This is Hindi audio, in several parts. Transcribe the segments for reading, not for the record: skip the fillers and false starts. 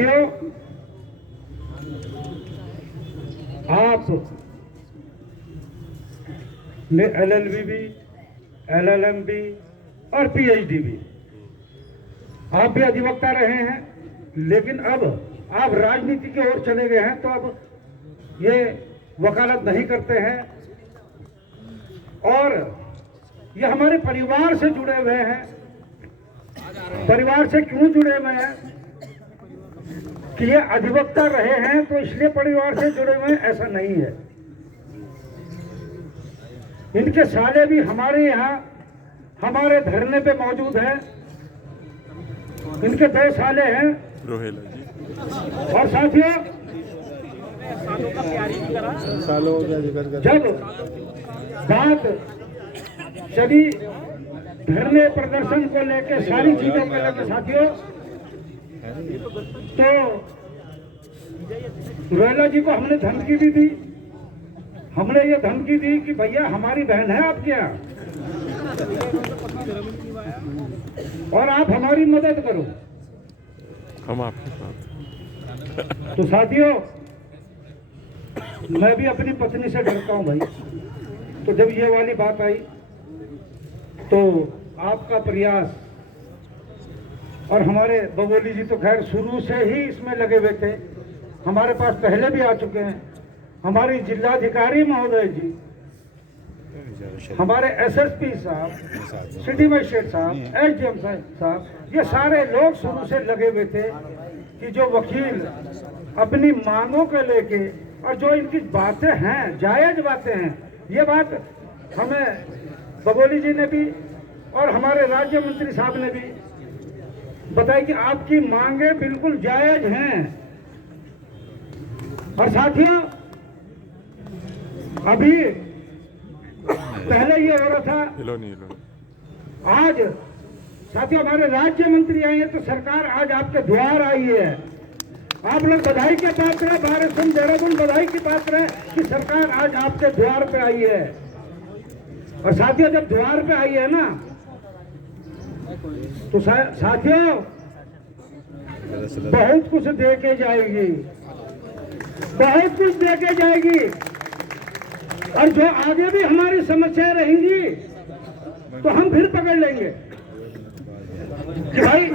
साथियों, आप ने LLB भी, LLM भी और PhD भी, आप भी अधिवक्ता रहे हैं, लेकिन अब आप राजनीति की ओर चले गए हैं, तो अब ये वकालत नहीं करते हैं। और ये हमारे परिवार से जुड़े हुए हैं। परिवार से क्यों जुड़े हुए हैं कि ये अधिवक्ता रहे हैं तो इसलिए परिवार से जुड़े हुए हैं, ऐसा नहीं है। इनके साले भी हमारे यहाँ हमारे धरने पे मौजूद हैं। इनके 2 साले हैं। और साथियों, जब बात चली धरने प्रदर्शन को लेकर, सारी चीजों को लेकर साथियों, तो रोहेला जी को हमने धमकी भी दी। हमने ये धमकी दी कि भैया हमारी बहन है आपके यहाँ और आप हमारी मदद करो, हम आपके साथ। तो साथियों, मैं भी अपनी पत्नी से डरता हूं भाई। तो जब ये वाली बात आई तो आपका प्रयास, और हमारे बबोली जी तो खैर शुरू से ही इसमें लगे हुए थे, हमारे पास पहले भी आ चुके हैं। हमारी जिलाधिकारी महोदय जी, हमारे SSP साहब, सिटी मजिस्ट्रेट साहब, SDM साहब, ये सारे लोग शुरू से लगे हुए थे कि जो वकील अपनी मांगों को लेके, और जो इनकी बातें हैं जायज बातें हैं, ये बात हमें बबोली जी ने भी और हमारे राज्य मंत्री साहब ने भी बताया कि आपकी मांगे बिल्कुल जायज हैं। और साथियों, अभी पहले ये हो रहा था, आज साथियों हमारे राज्य मंत्री आए हैं, तो सरकार आज आपके द्वार आई है। आप लोग बधाई के पात्र हैं, बार एसएम देहरादून बधाई के पात्र है कि सरकार आज आपके द्वार पे आई है। और साथियों, जब द्वार पे आई है ना, तो साथियों बहुत कुछ दे के जाएगी, बहुत कुछ दे के जाएगी। और जो आगे भी हमारी समस्याएं रहेंगी तो हम फिर पकड़ लेंगे कि भाई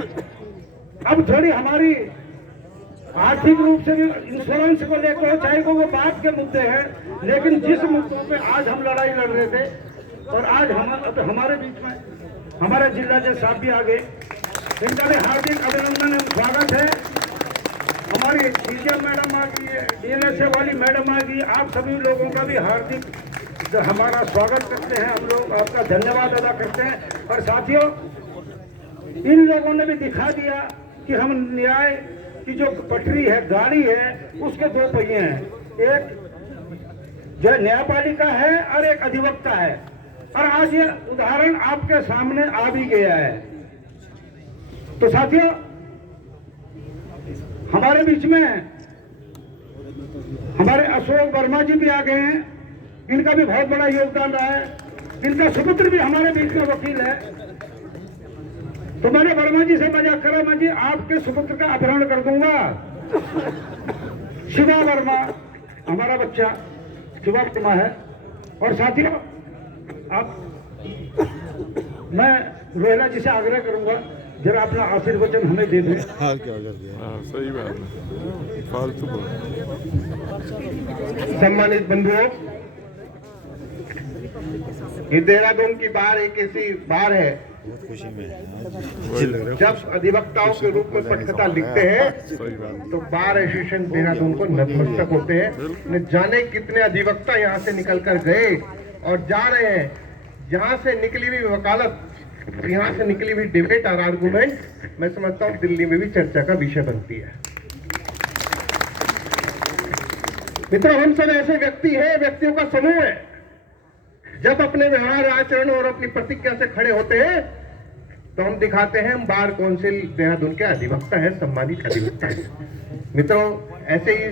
अब थोड़ी हमारी आर्थिक रूप से भी इंश्योरेंस को लेकर, चाहे वो बात के मुद्दे हैं, लेकिन जिस मुद्दों पे आज हम लड़ाई लड़ रहे थे, और आज हमारे बीच में हमारे जिला जज साहब भी आ गए, इनका भी हार्दिक अभिनंदन एवं स्वागत है। हमारी टीचर मैडम आ गई है, DLSA वाली मैडम आ गई, आप सभी लोगों का भी हार्दिक हमारा स्वागत करते हैं। हम लोग आपका धन्यवाद अदा करते हैं। और साथियों, इन लोगों ने भी दिखा दिया कि हम न्याय की जो पटरी है, गाड़ी है, उसके 2 पहिए हैं, एक जो न्यायपालिका है और एक अधिवक्ता है। और आज ये उदाहरण आपके सामने आ भी गया है। तो साथियों, हमारे बीच में हमारे अशोक वर्मा जी भी आ गए हैं, इनका भी बहुत बड़ा योगदान रहा है। इनका सुपुत्र भी हमारे बीच में वकील है। तो मैंने वर्मा जी से मजाक करा, मैं जी आपके सुपुत्र का अपहरण कर दूंगा। शिवा वर्मा हमारा बच्चा शिवा वर्मा है। और साथियों, आप मैं रोहेला जी से आग्रह करूंगा, जरा अपना आशीर्वचन हमें दे दें। हाँ, क्या कर दिया? सही बात है, फालतू बोल। सम्मानित बंधुओं, ये देहरादून की बार एक ऐसी बार है खुशी में जब अधिवक्ताओं के रूप में पटकथा लिखते हैं तो बार एसोसिएशन देहरादून को नतमस्तक होते हैं। न जाने कितने अधिवक्ता यहाँ से निकल कर गए और जा रहे हैं। जहाँ से निकली हुई वकालत, यहाँ से निकली हुई डिबेट और आर्गुमेंट, मैं समझता हूँ दिल्ली में भी चर्चा का विषय बनती है। मित्रों, हम सब ऐसे व्यक्ति हैं, व्यक्तियों का समूह है। जब अपने व्यवहार, आचरण और अपनी प्रतिज्ञा से खड़े होते हैं तो हम दिखाते हैं हम बार काउंसिल देहरादून के अधिवक्ता हैं, सम्मानित अधिवक्ता हैं। मित्रों, ऐसे ही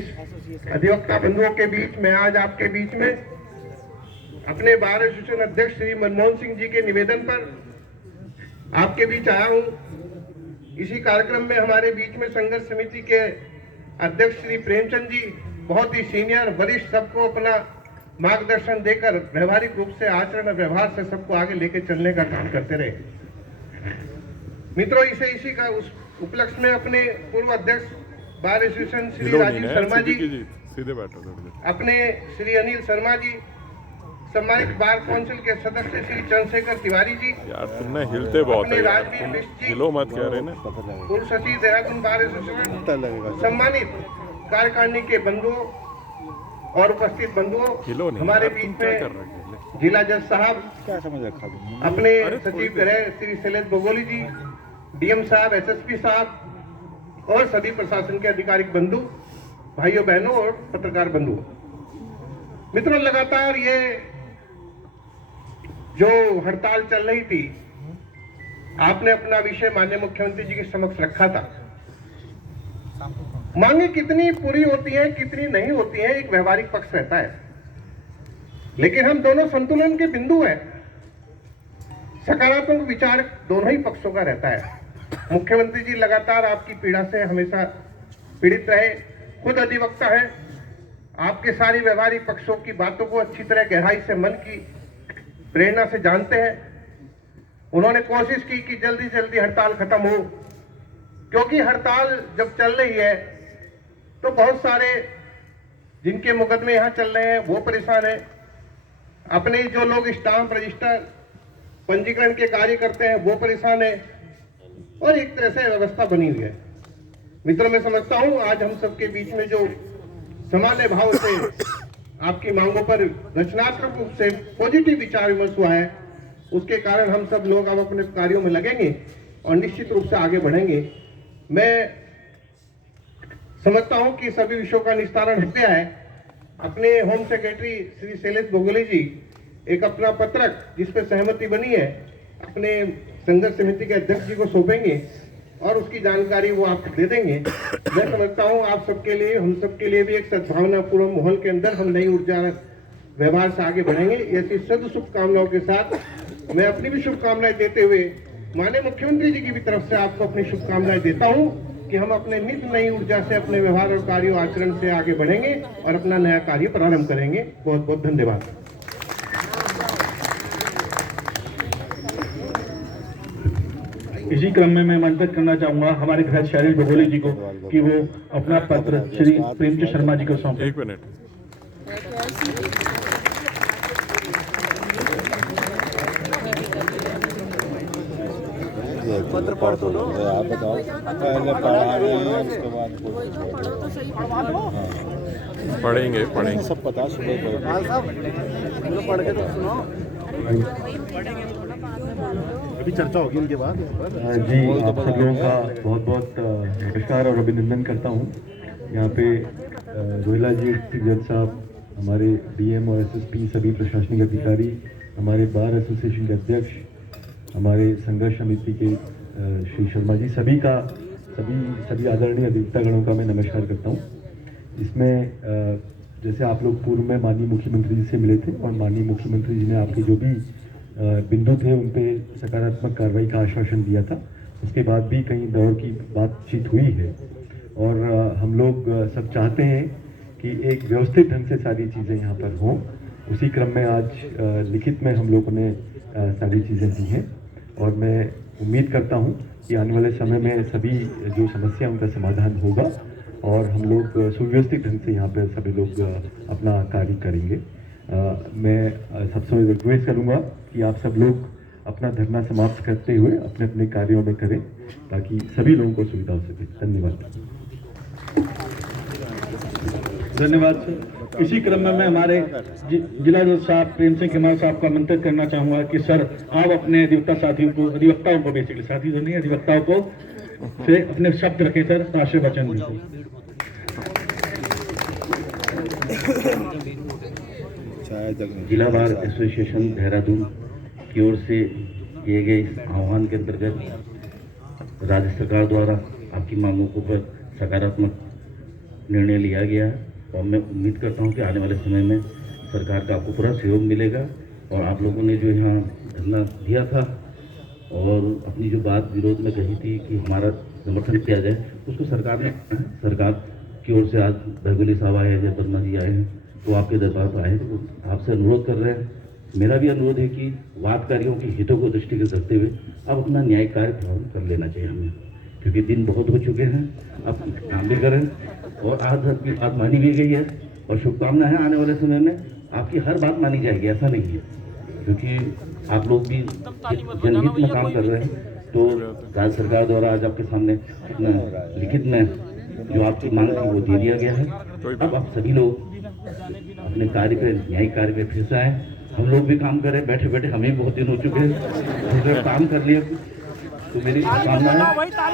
अधिवक्ता बंधुओं के बीच में आज आपके बीच में अपने बार एसोसिएशन अध्यक्ष श्री मनमोहन सिंह जी के निवेदन पर आपके बीच आया हूं। इसी कार्यक्रम में हमारे बीच में संघर्ष समिति के अध्यक्ष श्री प्रेमचंद जी बहुत ही सीनियर वरिष्ठ सबको अपना मार्गदर्शन देकर व्यवहारिक रूप से आचरण और व्यवहार से सबको आगे लेके चलने का काम करते रहे। मित्रों, इसी का उस उपलक्ष्य में अपने पूर्व अध्यक्ष बार एसोसिएशन श्री राजीव शर्मा जी, सीधे बैठो थोड़ी देर। अपने श्री अनिल शर्मा जी, सम्मानित बार काउंसिल के सदस्य श्री चंद्रशेखर तिवारी जी, यार तुमने हिलते बहुत है अपने यार, राजवीर तुम मिश्र जी, हिलो मत कह रहे ना। पूर्व सचिव देहरादून बार एसोसिएशन, सम्मानित कार्यकारिणी के बंधुओं और उपस्थित बंधुओं, हिलो नहीं हमारे यार, तुम बीच क्या में कर रहे हो? जिला जज साहब, क्या समझ रखा तुमने? अपने अरे थोड़ी सचिव देर। गृह श्री शैलेश बगोली जी, डीएम साहब, एसएसपी साहब और सभी प्रशासन के अधिकारिक बंधु, भाइयों बहनों और पत्रकार बंधुओं, मित्रों, लगातार ये जो हड़ताल चल रही थी, आपने अपना विषय माननीय मुख्यमंत्री जी के समक्ष रखा था। मांगे कितनी पूरी होती है, कितनी नहीं होती है, एक व्यवहारिक पक्ष रहता है, लेकिन हम दोनों संतुलन के बिंदु हैं। सकारात्मक विचार दोनों ही पक्षों का रहता है। मुख्यमंत्री जी लगातार आपकी पीड़ा से हमेशा पीड़ित रहे, खुद अधिवक्ता है, आपके सारी व्यवहारिक पक्षों की बातों को अच्छी तरह गहराई से मन की प्रेरणा से जानते हैं। उन्होंने कोशिश की कि जल्दी से जल्दी हड़ताल खत्म हो, क्योंकि हड़ताल जब चल रही है तो बहुत सारे जिनके मुकदमे यहाँ चल रहे हैं वो परेशान है, अपने जो लोग स्टाम्प रजिस्टर पंजीकरण के कार्य करते हैं वो परेशान है, और एक तरह से व्यवस्था बनी हुई है। मित्रों, मैं समझता हूँ आज हम सबके बीच में जो सामान्य भाव से आपकी मांगों पर रचनात्मक रूप से पॉजिटिव विचार विमर्श हुआ है, उसके कारण हम सब लोग अब अपने कार्यों में लगेंगे और निश्चित रूप से आगे बढ़ेंगे। मैं समझता हूं कि सभी विषयों का निस्तारण हो गया है। अपने होम सेक्रेटरी श्री शैलेश बगोली जी एक अपना पत्रक जिस पर सहमति बनी है अपने संघर्ष समिति के अध्यक्ष जी को सौंपेंगे और उसकी जानकारी वो आपको दे देंगे। मैं समझता हूं आप सबके लिए, हम सबके लिए भी एक सद्भावनापूर्ण माहौल के अंदर हम नई ऊर्जा व्यवहार से आगे बढ़ेंगे। ऐसी सद शुभकामनाओं के साथ मैं अपनी भी शुभकामनाएं देते हुए माननीय मुख्यमंत्री जी की भी तरफ से आपको अपनी शुभकामनाएं देता हूं कि हम अपने नित्य नई ऊर्जा से अपने व्यवहार और कार्यों आचरण से आगे बढ़ेंगे और अपना नया कार्य प्रारंभ करेंगे। बहुत बहुत धन्यवाद। इसी क्रम में मैं आमंत्रित करना चाहूंगा हमारे गृह शैलेश बगोली जी को कि वो अपना पत्र श्री प्रेमचंद शर्मा जी को सौंपे। एक मिनट। पत्र पढ़ दो, आप बताओ, पहले पढ़ा रहे हैं उसके बाद पढ़ेंगे सब पता सुबह पढ़ के तो सुनो, अभी चर्चा होगी इनके बाद। जी, आप सब लोगों का बहुत बहुत नमस्कार और अभिनंदन करता हूँ। यहाँ पे रोहिला जी, जज साहब, हमारे डीएम और एसएसपी, सभी प्रशासनिक अधिकारी, हमारे बार एसोसिएशन के अध्यक्ष, हमारे संघर्ष समिति के श्री शर्मा जी, सभी आदरणीय अधिवक्तागणों का मैं नमस्कार करता हूँ। इसमें जैसे आप लोग पूर्व में माननीय मुख्यमंत्री जी से मिले थे और माननीय मुख्यमंत्री जी ने आपके जो भी बिंदु थे उन पे सकारात्मक कार्रवाई का आश्वासन दिया था। उसके बाद भी कई दौर की बातचीत हुई है और हम लोग सब चाहते हैं कि एक व्यवस्थित ढंग से सारी चीज़ें यहाँ पर हों। उसी क्रम में आज लिखित में हम लोगों ने सारी चीज़ें दी हैं और मैं उम्मीद करता हूँ कि आने वाले समय में सभी जो समस्या उनका समाधान होगा और हम लोग सुव्यवस्थित ढंग से यहाँ पर सभी लोग अपना कार्य करेंगे। मैं सबसे रिक्वेस्ट करूँगा कि आप सब लोग अपना धरना समाप्त करते हुए अपने अपने कार्यों में करें ताकि सभी लोगों को सुविधा हो सके। धन्यवाद। धन्यवाद सर। इसी क्रम में मैं हमारे जिला जज साहब प्रेम सिंह कुमार साहब को आमंत्रित करना चाहूँगा कि सर आप अपने अधिवक्ताओं को बेसिकली साथी तो नहीं, अधिवक्ताओं को से अपने शब्द रखें सर, आशीर्वचन दीजिए। जिला बार एसोसिएशन देहरादून की ओर से किए गए इस आह्वान के अंतर्गत राज्य सरकार द्वारा आपकी मांगों के ऊपर सकारात्मक निर्णय लिया गया है और मैं उम्मीद करता हूं कि आने वाले समय में सरकार का आपको पूरा सहयोग मिलेगा और आप लोगों ने जो यहाँ धरना दिया था और अपनी जो बात विरोध में कही थी कि हमारा समर्थन किया जाए, उसको सरकार की ओर से आज बैगुली साहब आए हैं, जय पन्ना जी आए हैं, तो आपके दरबार पर आए हैं, तो आपसे अनुरोध कर रहे हैं। मेरा भी अनुरोध है कि वादकारियों के हितों को दृष्टिगत रखते हुए अब अपना न्याय कार्य प्रारंभ कर लेना चाहिए हमें, क्योंकि दिन बहुत हो चुके हैं। अब काम भी करें और आज आपकी बात मानी भी गई है और शुभकामना है आने वाले समय में आपकी हर बात मानी जाएगी, ऐसा नहीं है, क्योंकि आप लोग भी जनहित में काम कर रहे हैं। तो राज्य सरकार द्वारा आज आपके सामने अपना लिखित में जो आपकी मांग थी वो दे दिया गया है। अब आप सभी लोग अपने कार्य पे, न्यायिक कार्य पे फिर से आए, हम लोग भी काम करें, बैठे बैठे हमें बहुत दिन हो चुके हैं, तो काम कर लिया। तो मेरी शुभकामना है,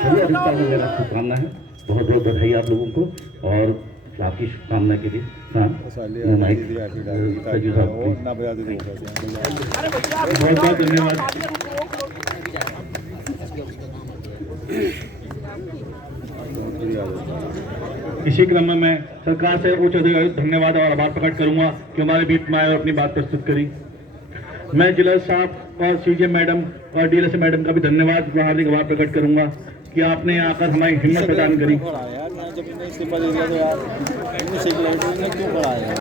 सभी अधिकारियों को मेरा शुभकामना है, बहुत बहुत बधाई आप लोगों को। और आपकी शुभकामना के लिए सजीव साहब बहुत बहुत धन्यवाद। इसी क्रम में मैं सरकार से उच्च अधिकारी धन्यवाद और आभार प्रकट करूंगा कि हमारे बीच में आए और अपनी बात प्रस्तुत करी। मैं जिला साहब और सीजे मैडम और डीएलएस मैडम का भी धन्यवाद व हार्दिक आभार प्रकट करूंगा कि आपने आकर हमारी हिम्मत प्रदान करी।